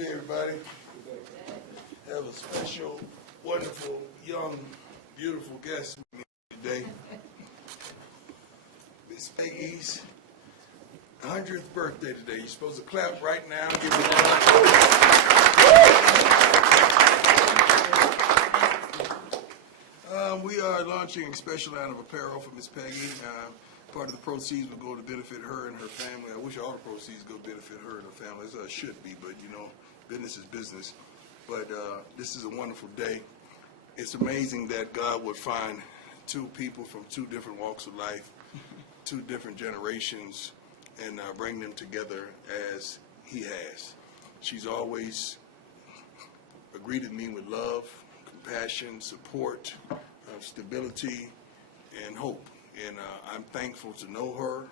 day, everybody. Have a special, wonderful, young, beautiful guest with me today. Miss Peggy's 100th birthday today. You're supposed to clap right now. Give her a we are launching a special line of apparel for Miss Peggy. Part of the proceeds will go to benefit her and her family. I wish all the proceeds go benefit her and her family, as it should be, but you know, business is business. But this is a wonderful day. It's amazing that God would find two people from two different walks of life, two different generations, and bring them together as He has. She's always greeted me with love, compassion, support, stability, and hope. And I'm thankful to know her.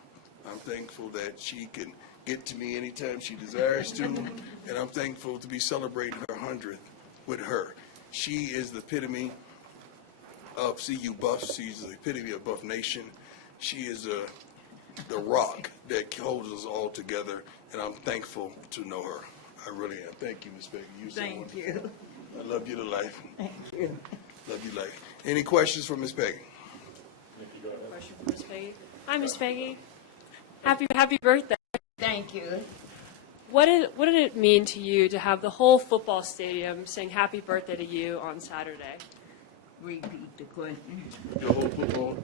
I'm thankful that she can get to me anytime she desires to. And I'm thankful to be celebrating her 100th with her. She is the epitome of CU Buffs. She's the epitome of Buff Nation. She is the rock that holds us all together. And I'm thankful to know her. I really am. Thank you, Miss Peggy. You're so wonderful. Thank you. I love you to life. Thank you. Love you to life. Any questions for Miss Peggy? Question for Miss Peggy. Hi, Miss Peggy. Happy birthday. Thank you. What did it mean to you to have the whole football stadium sing happy birthday to you on Saturday? Repeat the question. The whole football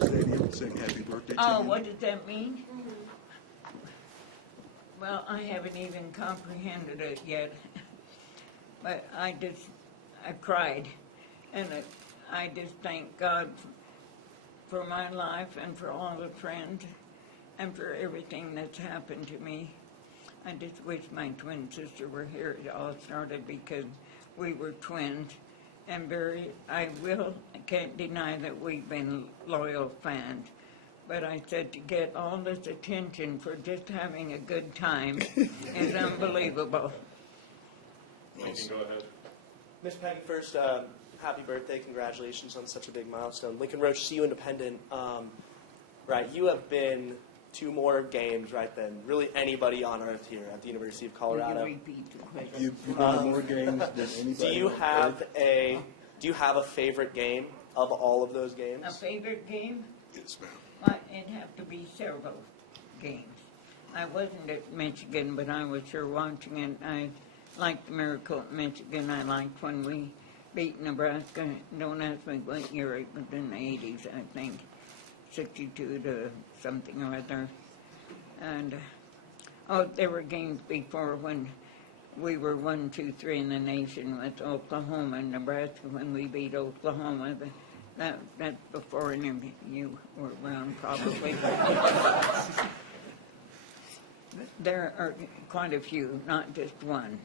stadium saying happy birthday to you. Oh, what does that mean? Well, I haven't even comprehended it yet. But I cried. And I just thank God for my life and for all the friends and for everything that's happened to me. I just wish my twin sister were here. It all started because we were twins. And I can't deny that we've been loyal fans. But I said to get all this attention for just having a good time is unbelievable. You can go ahead. Miss Peggy, first, happy birthday. Congratulations on such a big milestone. Lincoln Roach, CU Independent. Right, you have been to more games, right, than really anybody on earth here at the University of Colorado. Will you repeat the question? You've been to more games than anybody. Do you have a favorite game of all of those games? A favorite game? Yes, ma'am. Well, it'd have to be several games. I wasn't at Michigan, but I was sure watching it. I liked the Miracle at Michigan. I liked when we beat Nebraska. Don't ask me what year it was, in the 80s, I think. 62 to something or other. And, there were games before when we were 1, 2, 3 in the nation with Oklahoma and Nebraska when we beat Oklahoma. That's before any of you were around, probably. There are quite a few, not just one.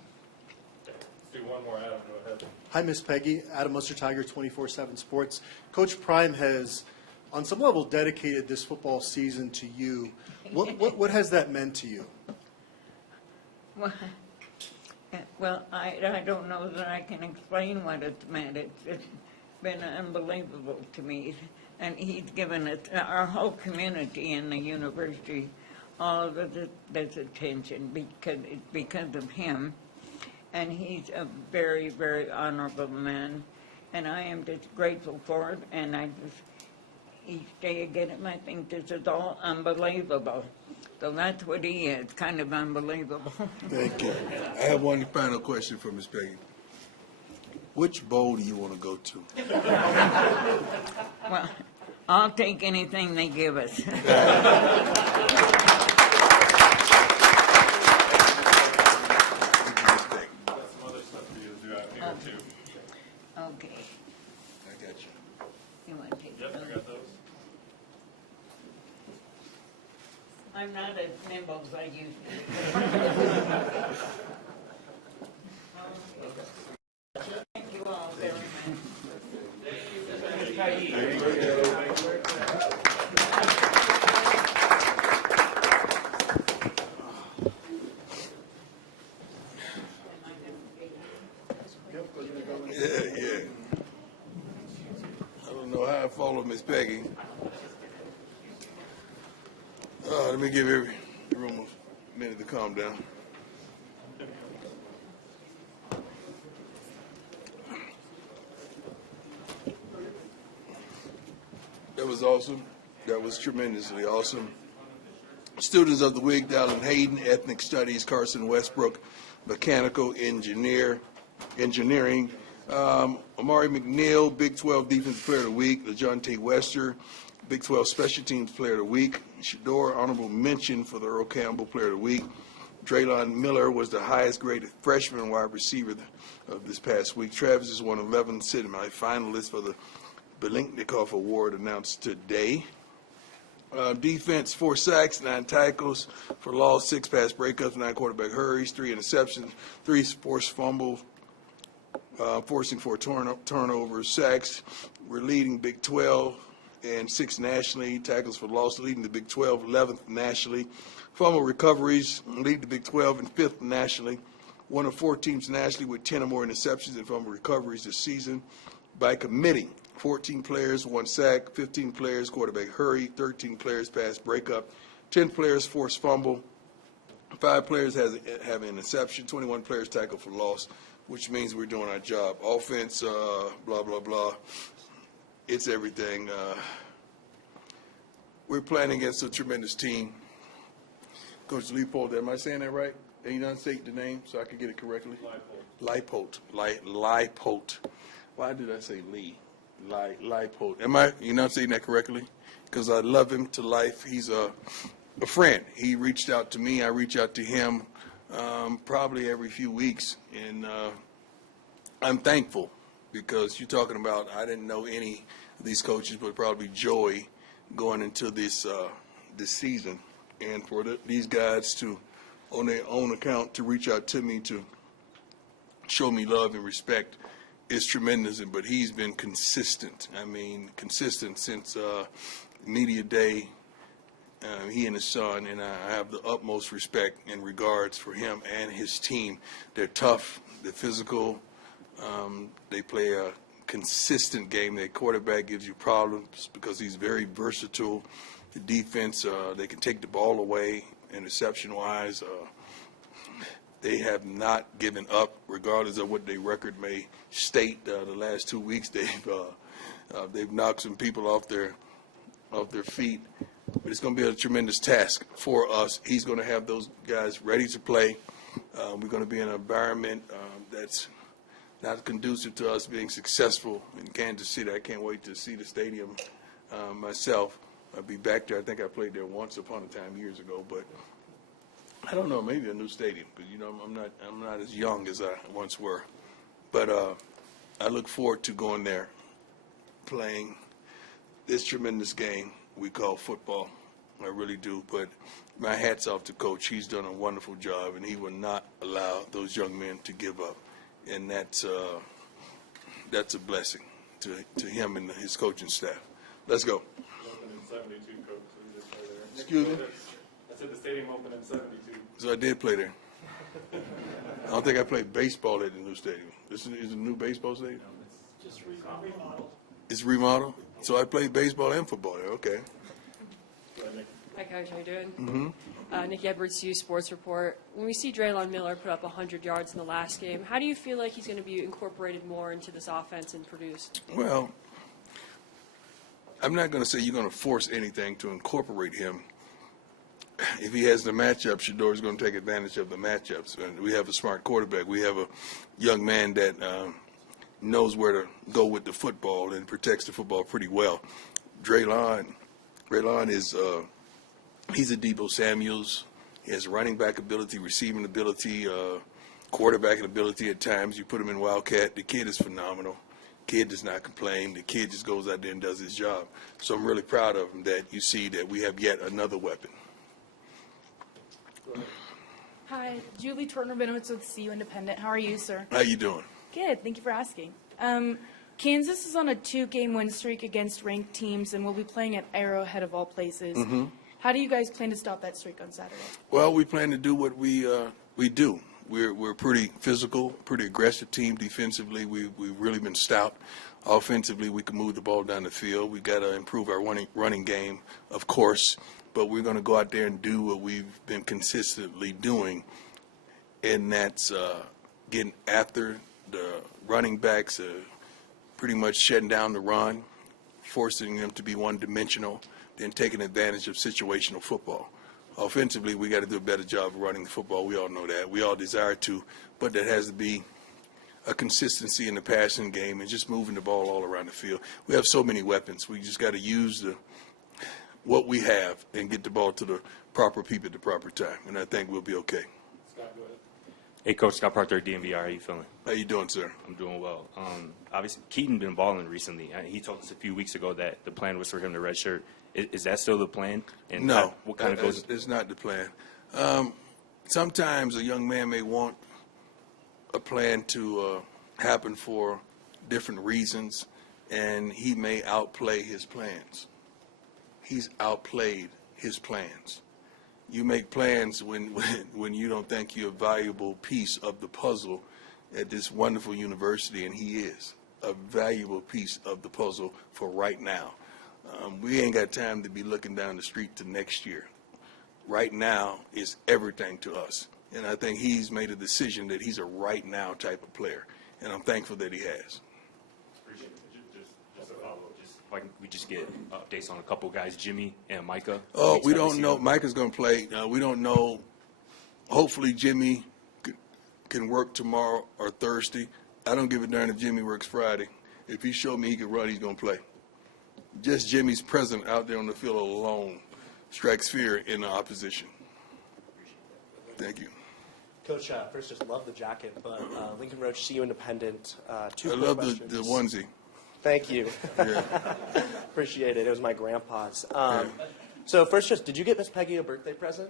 Let's do one more, Adam. Go ahead. Hi, Miss Peggy. Adam Muster, Tiger 24/7 Sports. Coach Prime has, on some level, dedicated this football season to you. What has that meant to you? Well, I don't know that I can explain what it's meant. It's been unbelievable to me. And he's given us, our whole community in the university, all of this attention because of him. And he's a very, very honorable man. And I am just grateful for it. And each day I get him, I think this is all unbelievable. So that's what he is, kind of unbelievable. Thank you. I have one final question for Miss Peggy. Which bowl do you want to go to? Well, I'll take anything they give us. Okay. I got you. You want to take Yep, those? I got those. I'm not as nimble as I used to be. Thank you all very much. Yeah. I don't know how I follow Miss Peggy. Let me give everyone a minute to calm down. was awesome. That was tremendously awesome. Students of the week, Dallin Hayden, Ethnic Studies, Carson Westbrook, Mechanical Engineering. Amari McNeil, Big 12 Defensive Player of the Week. LaJohntay Wester, Big 12 Special Teams Player of the Week. Shador, honorable mention for the Earl Campbell Player of the Week. Draylon Miller was the highest graded freshman wide receiver of this past week. Travis is one of 11 semi-finalists for the Belinknikoff Award announced today. Defense, 4 sacks, 9 tackles for loss, 6 pass breakups, 9 quarterback hurries, 3 interceptions, 3 forced fumbles, forcing 4 turnovers, sacks. We're leading Big 12 and 6th nationally. Tackles for loss, leading the Big 12, 11th nationally. Fumble recoveries, lead the Big 12 and 5th nationally. One of 4 teams nationally with 10 or more interceptions and fumble recoveries this season. By committee, 14 players, 1 sack, 15 players, quarterback hurry, 13 players, pass breakup, 10 players, forced fumble, 5 players have an interception, 21 players tackle for loss, which means we're doing our job. Offense, blah, blah, blah. It's everything. We're playing against a tremendous team. Coach Leipold, am I saying that right? Can you not state the name so I can get it correctly? Leipold. Leipold. Why did I say Lee? Leipold. Am I enunciating that correctly? Because I love him to life. He's a friend. He reached out to me. I reach out to him probably every few weeks. And I'm thankful because you're talking about, I didn't know any of these coaches, but probably Joey going into this season. And for these guys to, on their own account, to reach out to me to show me love and respect is tremendous. But he's been consistent. I mean, consistent since media day. He and his son, and I have the utmost respect and regards for him and his team. They're tough. They're physical. They play a consistent game. Their quarterback gives you problems because he's very versatile. The defense, they can take the ball away interception-wise. They have not given up, regardless of what their record may state. The last 2 weeks, they've knocked some people off their feet. But it's going to be a tremendous task for us. He's going to have those guys ready to play. We're going to be in an environment that's not conducive to us being successful in Kansas City. I can't wait to see the stadium myself. I'll be back there. I think I played there once upon a time years ago, but I don't know, maybe a new stadium because I'm not as young as I once were. But I look forward to going there, playing this tremendous game we call football. I really do. But my hat's off to Coach. He's done a wonderful job, and he will not allow those young men to give up. And that's a blessing to him and his coaching staff. Let's go. Opened in 72, Coach. So you just play there. Excuse me? I said the stadium opened in 72. So I did play there. I don't think I played baseball at the new stadium. This is a new baseball stadium? It's just remodeled. It's remodeled? So I played baseball and football there. Okay. Hi, Coach. How you doing? Nikki Edwards, U Sports Report. When we see Draylon Miller put up 100 yards in the last game, how do you feel like he's going to be incorporated more into this offense and produce? Well, I'm not going to say you're going to force anything to incorporate him. If he has the matchup, Shador's going to take advantage of the matchups. And we have a smart quarterback. We have a young man that knows where to go with the football and protects the football pretty well. Draylon is he's a Deebo Samuels. He has running back ability, receiving ability, quarterbacking ability at times. You put him in Wildcat. The kid is phenomenal. Kid does not complain. The kid just goes out there and does his job. So I'm really proud of him that you see that we have yet another weapon. Hi, Julie Turner-Benowitz with CU Independent. How are you, sir? How you doing? Good. Thank you for asking. Kansas is on a 2-game win streak against ranked teams and will be playing at Arrowhead of all places. How do you guys plan to stop that streak on Saturday? Well, we plan to do what we do. We're pretty physical, pretty aggressive team. Defensively, we've really been stout. Offensively, we can move the ball down the field. We got to improve our running game, of course, but we're going to go out there and do what we've been consistently doing, and that's getting after the running backs, pretty much shutting down the run, forcing them to be one-dimensional, then taking advantage of situational football. Offensively, we got to do a better job of running the football. We all know that. We all desire to, but there has to be a consistency in the passing game and just moving the ball all around the field. We have so many weapons. We just got to use what we have and get the ball to the proper people at the proper time, and I think we'll be okay. Scott, go ahead. Hey, Coach, Scott Proctor, DMVR. How you feeling? How you doing, sir? I'm doing well. Obviously, Keaton been balling recently. He told us a few weeks ago that the plan was for him to redshirt. Is that still the plan? And No, what kind of goes? it's not the plan. Sometimes a young man may want a plan to happen for different reasons, and he may outplay his plans. He's outplayed his plans. You make plans when you don't think you're a valuable piece of the puzzle at this wonderful university, and he is a valuable piece of the puzzle for right now. We ain't got time to be looking down the street to next year. Right now is everything to us, and I think he's made a decision that he's a right now type of player, and I'm thankful that he has. Appreciate it. Just a follow-up. Just if we just get updates on a couple guys, Jimmy and Micah. Oh, we don't know. Micah's going to play. We don't know. Hopefully, Jimmy can work tomorrow or Thursday. I don't give a darn if Jimmy works Friday. If he showed me he can run, he's going to play. Just Jimmy's presence out there on the field alone strikes fear in the opposition. Thank you. Coach, first, just love the jacket, but Lincoln Roach, CU Independent. Two I quick love questions. the onesie. Thank you. Yeah. Appreciate it. It was my grandpa's. So first, just did you get Miss Peggy a birthday present?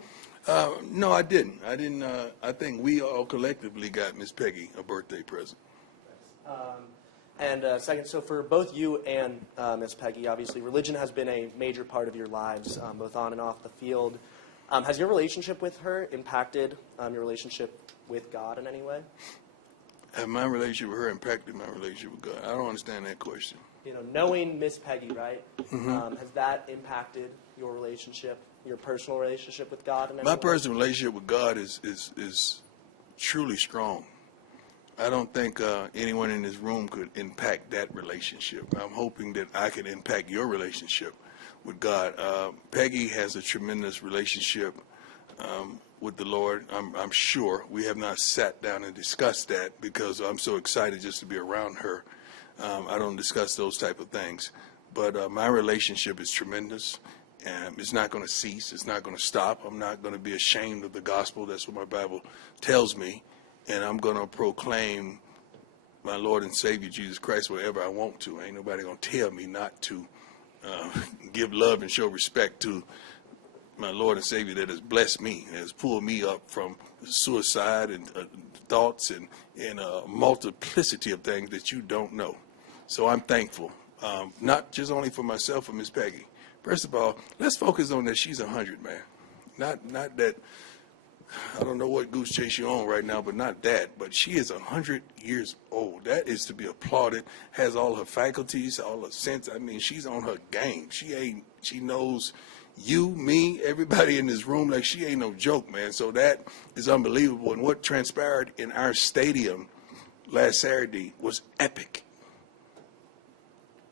No, I didn't. I think we all collectively got Miss Peggy a birthday present. And second, so for both you and Miss Peggy, obviously, religion has been a major part of your lives, both on and off the field. Has your relationship with her impacted your relationship with God in any way? Have my relationship with her impacted my relationship with God? I don't understand that question. You know, knowing Miss Peggy, right? Has that impacted your relationship, your personal relationship with God in any way? My personal relationship with God is truly strong. I don't think anyone in this room could impact that relationship. I'm hoping that I can impact your relationship with God. Peggy has a tremendous relationship with the Lord. I'm sure. We have not sat down and discussed that because I'm so excited just to be around her. I don't discuss those type of things. But my relationship is tremendous. It's not going to cease. It's not going to stop. I'm not going to be ashamed of the gospel. That's what my Bible tells me. And I'm going to proclaim my Lord and Savior, Jesus Christ, wherever I want to. Ain't nobody going to tell me not to give love and show respect to my Lord and Savior that has blessed me, has pulled me up from suicide and thoughts and a multiplicity of things that you don't know. So I'm thankful, not just only for myself and Miss Peggy. First of all, let's focus on that she's 100, man. Not that, I don't know what goose chase you're on right now, but not that. But she is 100 years old. That is to be applauded. Has all her faculties, all her sense. I mean, she's on her game. She knows you, me, everybody in this room like she ain't no joke, man. So that is unbelievable. And what transpired in our stadium last Saturday was epic.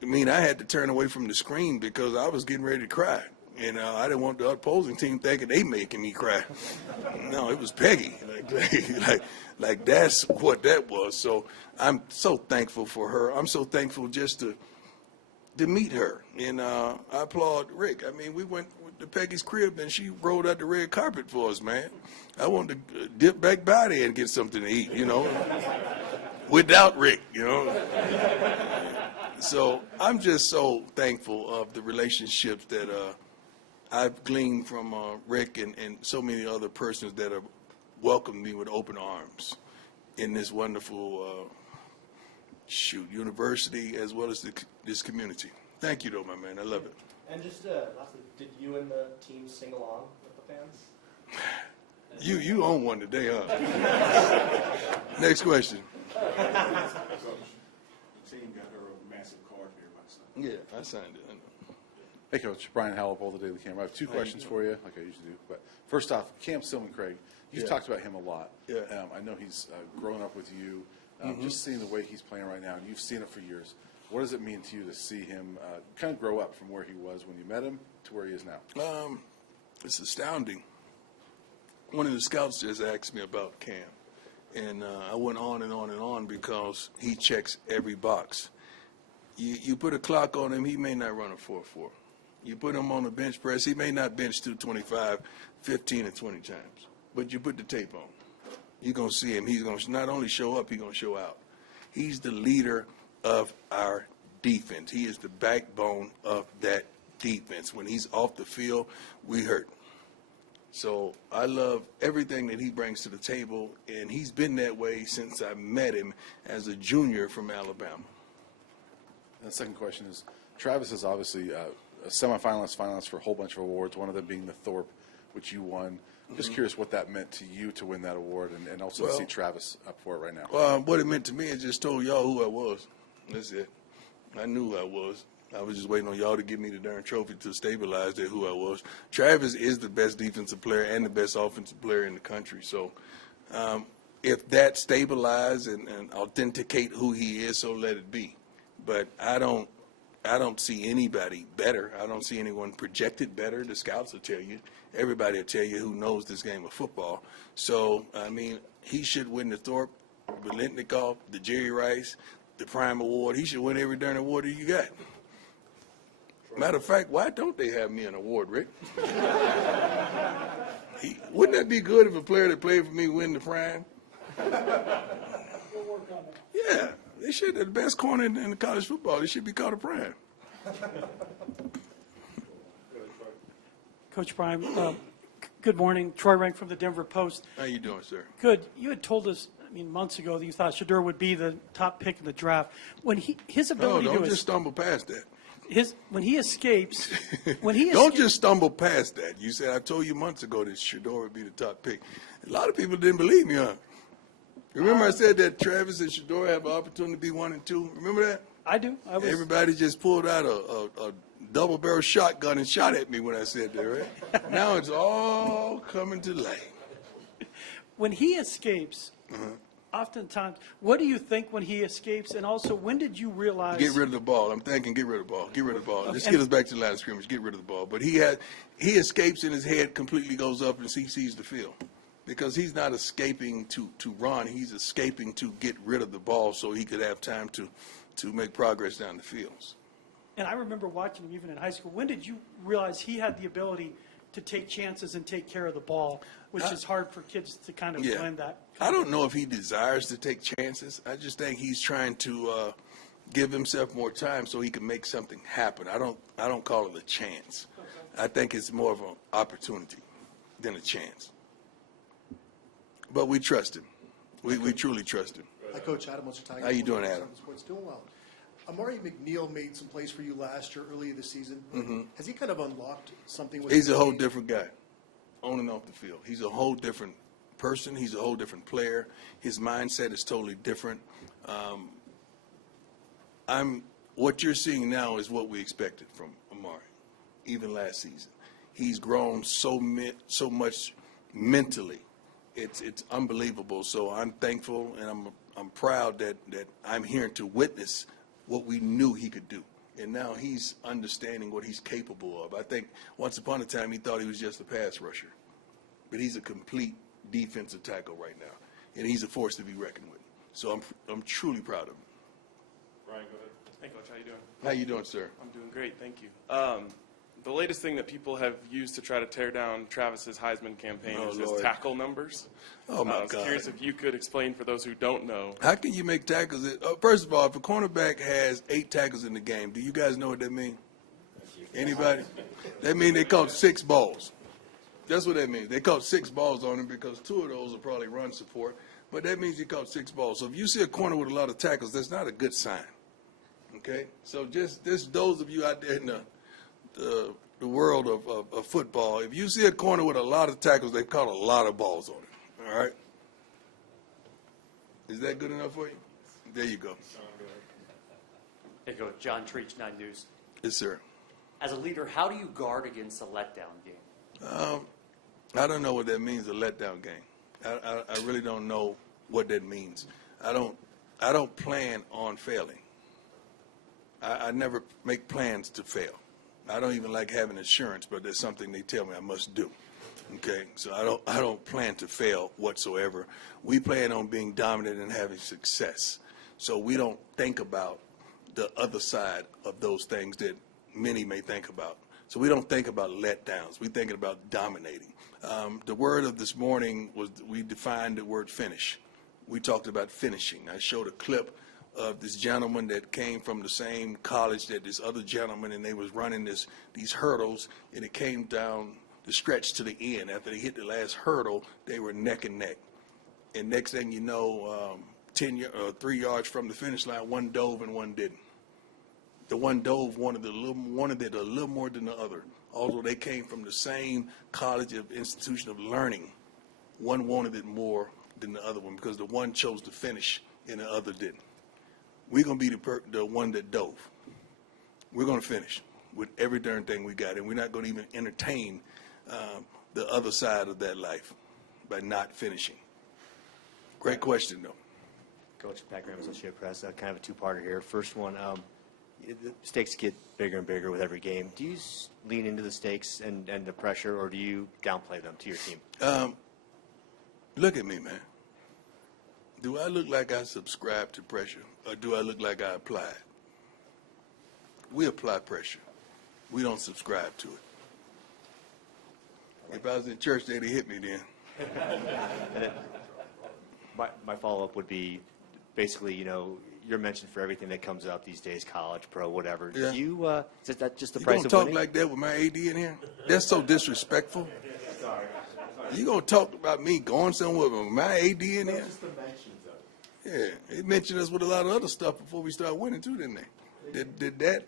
I mean, I had to turn away from the screen because I was getting ready to cry. And I didn't want the opposing team thinking they making me cry. No, it was Peggy. Like that's what that was. So I'm so thankful for her. I'm so thankful just to meet her. And I applaud Rick. I mean, we went to Peggy's crib and she rolled out the red carpet for us, man. I wanted to dip back by there and get something to eat, without Rick, So I'm just so thankful of the relationships that I've gleaned from Rick and so many other persons that have welcomed me with open arms in this wonderful university as well as this community. Thank you, though, my man. I love it. And just lastly, did you and the team sing along with the fans? You own one today, huh? Next question. The team got her a massive card here last night. Yeah, I signed it. I know. Hey, Coach. Brian Hallop, All the Daily Camera. I have two questions for you, like I usually do. But first off, Cam Stillman Craig, you've Yeah. talked about him a lot. Yeah. I know he's grown up with you. Just seeing the way he's playing right now, and you've seen it for years. What does it mean to you to see him kind of grow up from where he was when you met him to where he is now? It's astounding. One of the scouts just asked me about Cam, and I went on and on and on because he checks every box. You put a clock on him, he may not run a 4.4. You put him on a bench press, he may not bench 225, 15 and 20 times. But you put the tape on. You're going to see him. He's going to not only show up, he's going to show out. He's the leader of our defense. He is the backbone of that defense. When he's off the field, we hurt. So I love everything that he brings to the table, and he's been that way since I met him as a junior from Alabama. And the second question is, Travis is obviously a semifinalist, finalist for a whole bunch of awards, one of them being the Thorpe, which you won. Just curious what that meant to you to win that award, and also to see Travis up for it right now. What it meant to me, it just told y'all who I was. That's it. I knew who I was. I was just waiting on y'all to give me the darn trophy to stabilize that who I was. Travis is the best defensive player and the best offensive player in the country. So if that stabilize and authenticate who he is, so let it be. But I don't see anybody better. I don't see anyone projected better. The scouts will tell you. Everybody will tell you who knows this game of football. So, I mean, he should win the Thorpe, Biletnikoff, the Jerry Rice, the Prime Award. He should win every darn award that you got. Matter of fact, why don't they have me an award, Rick? Wouldn't that be good if a player that played for me win the Prime? Yeah, they should. The best corner in college football, they should be called a Prime. Coach Prime, good morning. Troy Rank from the Denver Post. How you doing, sir? Good. You had told us, months ago that you thought Shedeur would be the top pick in the draft. When his ability don't just stumble past that. When he escapes, Don't just stumble past that. You said, I told you months ago that Shedeur would be the top pick. A lot of people didn't believe me, huh? Remember I said that Travis and Shedeur have an opportunity to be 1 and 2? Remember that? I do. Everybody just pulled out a double-barrel shotgun and shot at me when I said that, right? Now it's all coming to light. When he escapes, oftentimes, what do you think when he escapes? And also, when did you realize? Get rid of the ball. I'm thinking get rid of the ball. Get rid of the ball. Let's get us back to the line of scrimmage. Get rid of the ball. But he escapes and his head completely goes up and he sees the field. Because he's not escaping to run. He's escaping to get rid of the ball so he could have time to make progress down the fields. And I remember watching him even in high school. When did you realize he had the ability to take chances and take care of the ball, which is hard for kids to kind of blend that? I don't know if he desires to take chances. I just think he's trying to give himself more time so he can make something happen. I don't call it a chance. I think it's more of an opportunity than a chance. But we trust him. We truly trust him. Hi, Coach Adam. What's your time? How you doing, Adam? Sports doing well. Amari McNeil made some plays for you last year, earlier this season. Has he kind of unlocked something with He's his a whole game? different guy, on and off the field. He's a whole different person. He's a whole different player. His mindset is totally different. What you're seeing now is what we expected from Amari, even last season. He's grown so much mentally. It's unbelievable. So I'm thankful and I'm proud that I'm here to witness what we knew he could do. And now he's understanding what he's capable of. I think once upon a time he thought he was just a pass rusher. But he's a complete defensive tackle right now. And he's a force to be reckoned with. So I'm truly proud of him. Ryan, go ahead. Hey, Coach, how you doing? How you doing, sir? I'm doing great, thank you. The latest thing that people have used to try to tear down Travis's Heisman campaign is his tackle numbers. Oh, my I was God. curious if you could explain for those who don't know. How can you make tackles? First of all, if a cornerback has 8 tackles in the game, do you guys know what that means? Anybody? That means they caught 6 balls. That's what that means. They caught 6 balls on him because 2 of those are probably run support. But that means he caught 6 balls. So if you see a corner with a lot of tackles, that's not a good sign. Okay? So just those of you out there in the world of football, if you see a corner with a lot of tackles, they caught a lot of balls on it. All right? Is that good enough for you? There you go. Hey, Coach. John Treach, 9 News. Yes, sir. As a leader, how do you guard against a letdown game? I don't know what that means, a letdown game. I really don't know what that means. I don't plan on failing. I never make plans to fail. I don't even like having insurance, but there's something they tell me I must do. Okay, so I don't plan to fail whatsoever. We plan on being dominant and having success. So we don't think about the other side of those things that many may think about. So we don't think about letdowns. We're thinking about dominating. The word of this morning was, we defined the word finish. We talked about finishing. I showed a clip of this gentleman that came from the same college that this other gentleman, and they was running these hurdles, and it came down the stretch to the end. After they hit the last hurdle, they were neck and neck. And next thing you know, 3 yards from the finish line, one dove and one didn't. The one dove wanted it a little more than the other. Although they came from the same college of institution of learning, one wanted it more than the other one because the one chose to finish and the other didn't. We're going to be the one that dove. We're going to finish with every darn thing we got, and we're not going to even entertain the other side of that life by not finishing. Great question, though. Coach, Pat Graham, Associated Press. Kind of a two-parter here. First one, the stakes get bigger and bigger with every game. Do you lean into the stakes and the pressure, or do you downplay them to your team? Look at me, man. Do I look like I subscribe to pressure, or do I look like I apply it? We apply pressure. We don't subscribe to it. If I was in church, they'd have hit me then. And then my follow-up would be basically, you're mentioned for everything that comes up these days, college, pro, whatever. Yeah. Is that just the You price gonna of talk winning? like that with my AD in here? That's so disrespectful. You gonna talk about me going somewhere with my AD in here? Yeah, they mentioned us with a lot of other stuff before we started winning too, didn't they? Did that?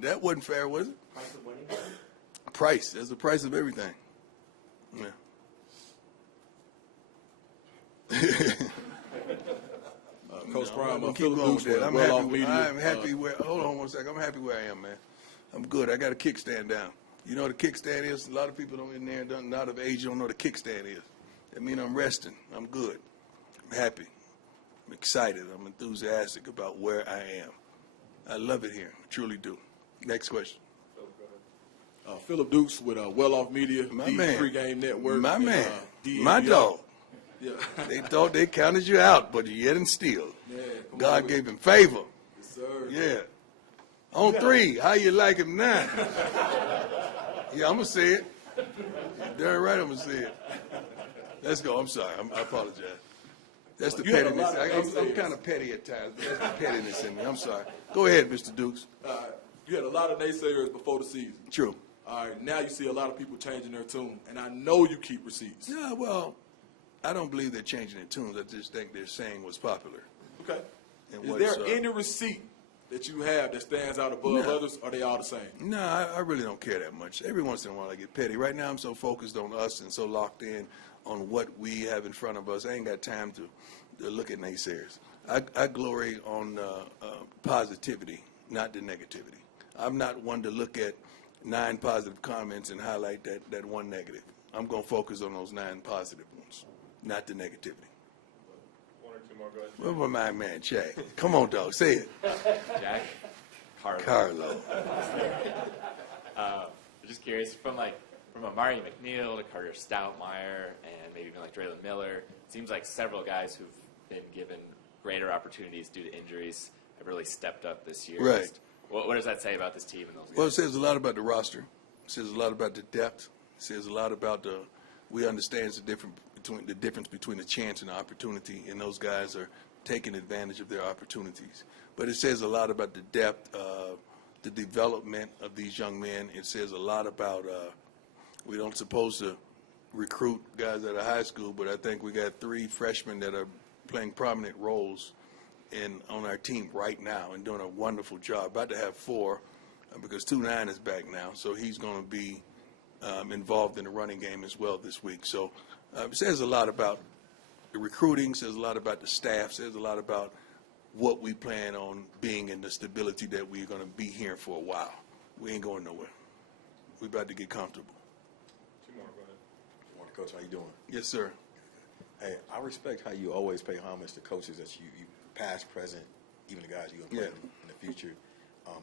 That wasn't fair, was it? Price of winning? Price. That's the price of everything. Yeah. Coach Prime, I'm Philip going Dukes with that. with I'm Well happy. Off Media. I'm happy where. Hold on one second. I'm happy where I am, man. I'm good. I got a kickstand down. You know what a kickstand is? A lot of people don't in there, not of age, don't know what a kickstand is. That means I'm resting. I'm good. I'm happy. I'm excited. I'm enthusiastic about where I am. I love it here. I truly do. Next question. Philip Dukes with Well Off Media, My the man. pregame network. My and, man. DNVR. My dog. Yeah. They thought they counted you out, but yet and still. Yeah, come God on. gave him favor. Yes, sir. Yeah. On 3, how you like him now? Yeah, I'm going to say it. Darn right I'm going to say it. Let's go. I'm sorry. I apologize. That's the You had a pettiness. lot of I'm naysayers. kind of petty at times, but that's the pettiness in me. I'm sorry. Go ahead, Mr. Dukes. You had a lot of naysayers before the season. True. All right, now you see a lot of people changing their tune, and I know you keep receipts. Yeah, well, I don't believe they're changing their tunes. I just think they're saying what's popular. Okay. And Is what's, there any receipt that you have that stands out above No. others, or are they all the same? No, I really don't care that much. Every once in a while I get petty. Right now I'm so focused on us and so locked in on what we have in front of us. I ain't got time to look at naysayers. I glory on positivity, not the negativity. I'm not one to look at 9 positive comments and highlight that one negative. I'm going to focus on those 9 positive ones, not the negativity. One or two more, go ahead. What about my man, Chad? Come on, dog, say it. Jack, Carlo. Just curious, from Amari McNeil to Carter Stoutmeyer and maybe even like Draylon Miller, it seems like several guys who've been given greater opportunities due to injuries have really stepped up this year. Right. Just, what does that say about this team and those guys? Well, it says a lot about the roster. It says a lot about the depth. It says a lot about we understand the difference between a chance and an opportunity, and those guys are taking advantage of their opportunities. But it says a lot about the depth, the development of these young men. It says a lot about we don't supposed to recruit guys out of high school, but I think we got 3 freshmen that are playing prominent roles on our team right now and doing a wonderful job. About to have 4 because 2-9 is back now, so he's going to be involved in the running game as well this week. So it says a lot about the recruiting, says a lot about the staff, says a lot about what we plan on being and the stability that we're going to be here for a while. We ain't going nowhere. We're about to get comfortable. Two more, go ahead. Morning, Coach. How you doing? Yes, sir. Hey, I respect how you always pay homage to coaches that you past, present, even the guys you're going to play in the future.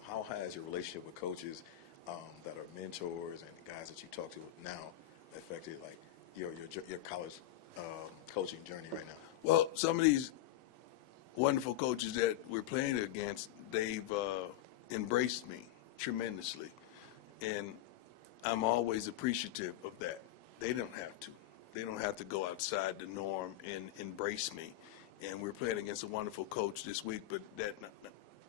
How has your relationship with coaches that are mentors and guys that you talk to now affected like your college coaching journey right now? Well, some of these wonderful coaches that we're playing against, they've embraced me tremendously, and I'm always appreciative of that. They don't have to. They don't have to go outside the norm and embrace me. And we're playing against a wonderful coach this week, but that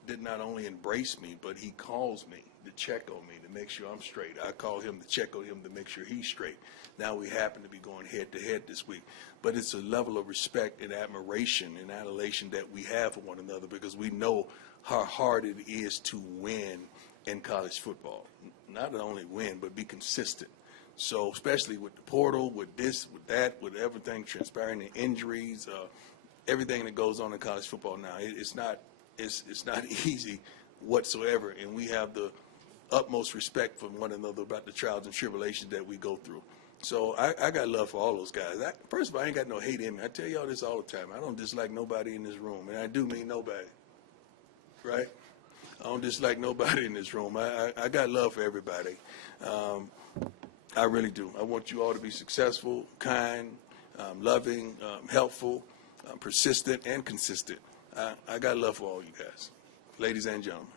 did not only embrace me, but he calls me to check on me to make sure I'm straight. I call him to check on him to make sure he's straight. Now we happen to be going head to head this week, but it's a level of respect and admiration and adulation that we have for one another because we know how hard it is to win in college football. Not only win, but be consistent. So especially with the portal, with this, with that, with everything transpiring, the injuries, everything that goes on in college football now, it's not easy whatsoever, and we have the utmost respect for one another about the trials and tribulations that we go through. So I got love for all those guys. First of all, I ain't got no hate in me. I tell y'all this all the time. I don't dislike nobody in this room, and I do mean nobody, right? I don't dislike nobody in this room. I got love for everybody. I really do. I want you all to be successful, kind, loving, helpful, persistent, and consistent. I got love for all you guys, ladies and gentlemen.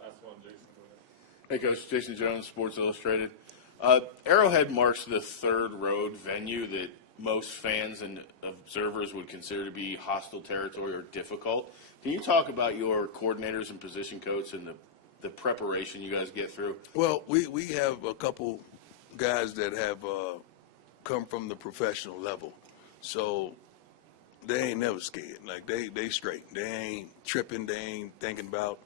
Last one, Jason. Go ahead. Hey, Coach. Jason Jones, Sports Illustrated. Arrowhead marks the third road venue that most fans and observers would consider to be hostile territory or difficult. Can you talk about your coordinators and position coach and the preparation you guys get through? Well, we have a couple guys that have come from the professional level, so they ain't never scared. Like they straight. They ain't tripping. They ain't thinking about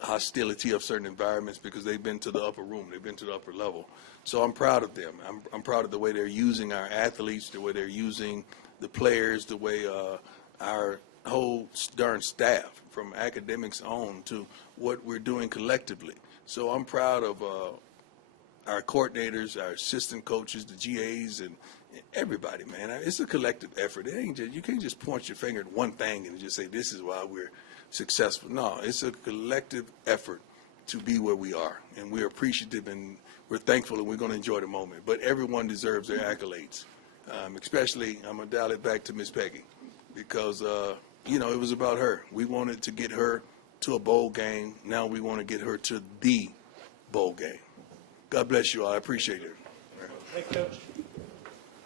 hostility of certain environments because they've been to the upper room. They've been to the upper level. So I'm proud of them. I'm proud of the way they're using our athletes, the way they're using the players, the way our whole darn staff, from academics on to what we're doing collectively. So I'm proud of our coordinators, our assistant coaches, the GAs, and everybody, man. It's a collective effort. It ain't just, you can't just point your finger at one thing and just say this is why we're successful. No, it's a collective effort to be where we are, and we're appreciative and we're thankful, and we're going to enjoy the moment. But everyone deserves their accolades, especially I'm going to dial it back to Miss Peggy because, it was about her. We wanted to get her to a bowl game. Now we want to get her to the bowl game. God bless you all. I appreciate it. Hey, Coach.